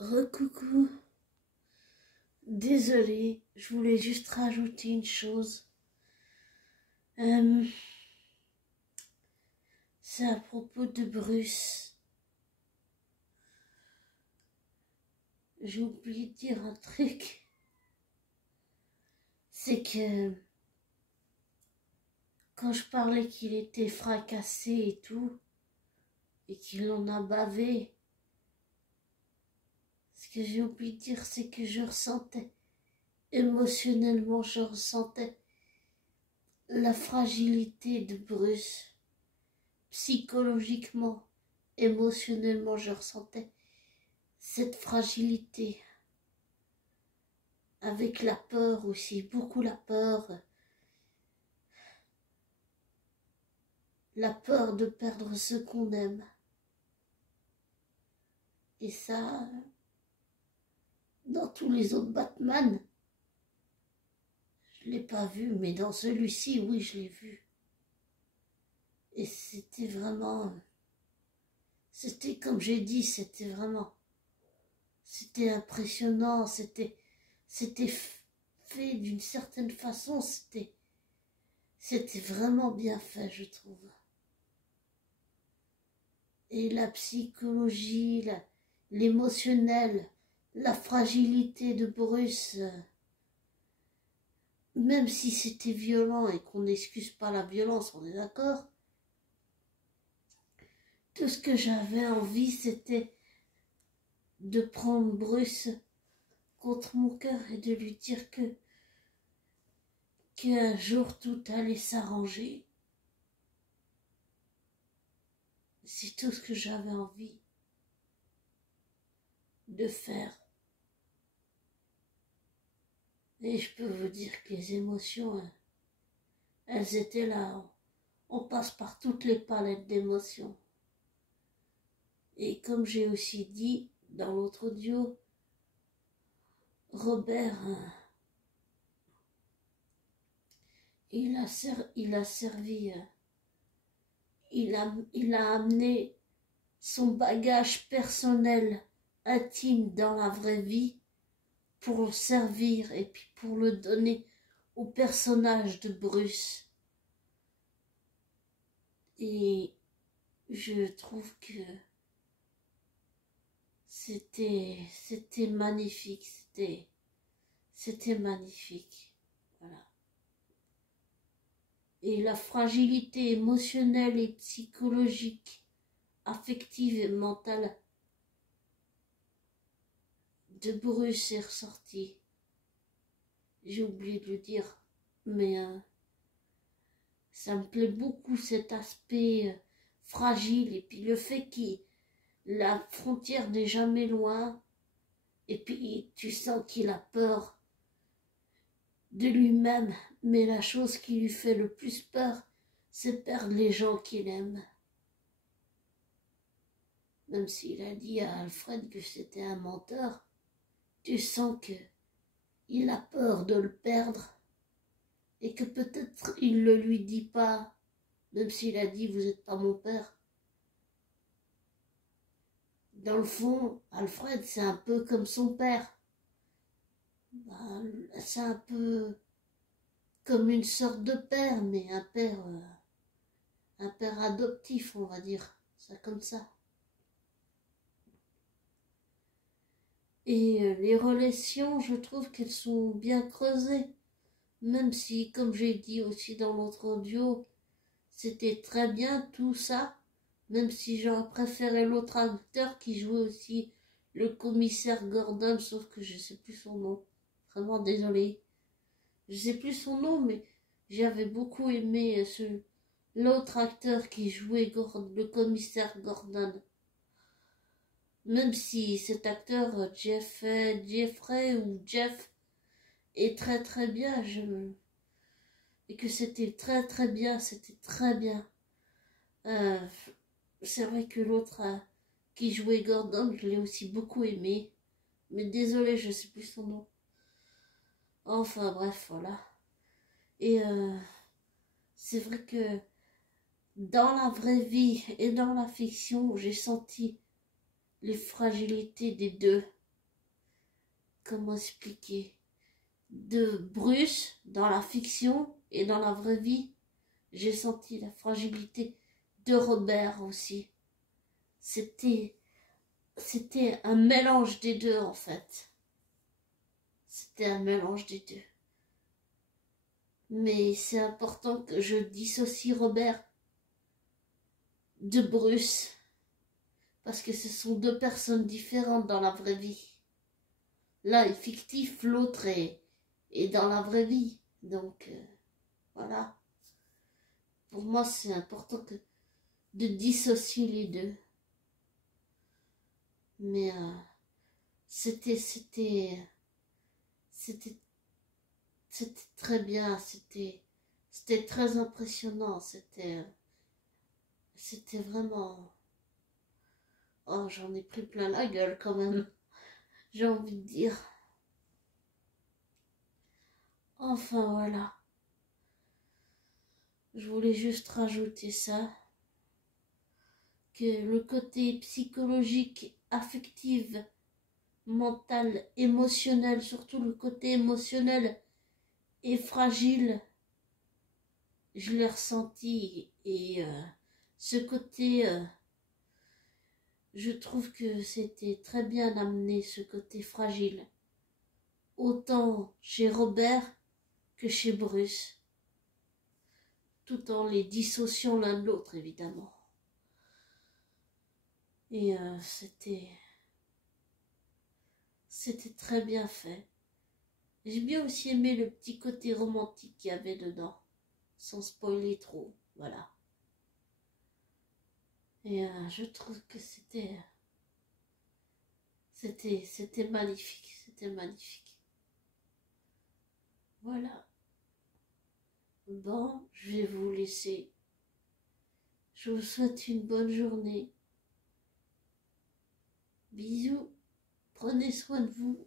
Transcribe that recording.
Recoucou, désolée, je voulais juste rajouter une chose. C'est à propos de Bruce. J'ai oublié de dire un truc. C'est que quand je parlais qu'il était fracassé et tout, et qu'il en a bavé, ce que j'ai oublié de dire, c'est que je ressentais, émotionnellement, je ressentais la fragilité de Bruce. Psychologiquement, émotionnellement, je ressentais cette fragilité. Avec la peur aussi, beaucoup la peur. La peur de perdre ce qu'on aime. Et ça, dans tous les autres Batman, je ne l'ai pas vu, mais dans celui-ci, oui, je l'ai vu. Et c'était vraiment... C'était, comme j'ai dit, c'était vraiment... C'était impressionnant, c'était fait d'une certaine façon, c'était vraiment bien fait, je trouve. Et la psychologie, l'émotionnel, la fragilité de Bruce, même si c'était violent et qu'on n'excuse pas la violence, on est d'accord. Tout ce que j'avais envie, c'était de prendre Bruce contre mon cœur et de lui dire qu'un jour tout allait s'arranger. C'est tout ce que j'avais envie de faire. Et je peux vous dire que les émotions, elles étaient là. On passe par toutes les palettes d'émotions. Et comme j'ai aussi dit dans l'autre audio, Robert, il a servi, il a amené son bagage personnel, intime dans la vraie vie pour le servir et puis pour le donner au personnage de Bruce. Et je trouve que c'était magnifique, c'était magnifique, voilà. Et la fragilité émotionnelle et psychologique, affective et mentale de Bruce est ressortie. J'ai oublié de le dire, mais ça me plaît beaucoup cet aspect fragile et puis le fait que la frontière n'est jamais loin et puis tu sens qu'il a peur de lui-même, mais la chose qui lui fait le plus peur, c'est perdre les gens qu'il aime. Même s'il a dit à Alfred que c'était un menteur, tu sens que il a peur de le perdre et que peut-être il ne lui dit pas, même s'il a dit « vous n'êtes pas mon père ». Dans le fond, Alfred, c'est un peu comme son père. C'est un peu comme une sorte de père, mais un père adoptif, on va dire ça comme ça. Et les relations, je trouve qu'elles sont bien creusées, même si, comme j'ai dit aussi dans l'autre audio, c'était très bien tout ça, même si j'aurais préféré l'autre acteur qui jouait aussi le commissaire Gordon, sauf que je sais plus son nom. Vraiment désolée. Je sais plus son nom, mais j'avais beaucoup aimé l'autre acteur qui jouait le commissaire Gordon. Même si cet acteur Jeffrey ou Jeff est très très bien, et que c'était très très bien, c'était très bien. C'est vrai que l'autre qui jouait Gordon, je l'ai aussi beaucoup aimé, mais désolé, je sais plus son nom. Enfin bref, voilà. Et c'est vrai que dans la vraie vie et dans la fiction, j'ai senti les fragilités des deux. comment expliquer, de Bruce dans la fiction et dans la vraie vie. J'ai senti la fragilité de Robert aussi. C'était un mélange des deux en fait. C'était un mélange des deux. Mais c'est important que je dissocie Robert de Bruce. Parce que ce sont deux personnes différentes dans la vraie vie. L'un est fictif, l'autre est dans la vraie vie. Donc, voilà. Pour moi, c'est important de dissocier les deux. Mais c'était très bien. C'était très impressionnant. C'était vraiment... Oh, j'en ai pris plein la gueule quand même. J'ai envie de dire. Enfin, voilà. Je voulais juste rajouter ça. Que le côté psychologique, affectif, mental, émotionnel, surtout le côté émotionnel est fragile. Je l'ai ressenti. Et ce côté... je trouve que c'était très bien amené, ce côté fragile. Autant chez Robert que chez Bruce. Tout en les dissociant l'un de l'autre, évidemment. Et c'était très bien fait. J'ai bien aussi aimé le petit côté romantique qu'il y avait dedans, sans spoiler trop, voilà. Et je trouve que c'était magnifique, c'était magnifique. Voilà. Bon, je vais vous laisser. Je vous souhaite une bonne journée. Bisous, prenez soin de vous.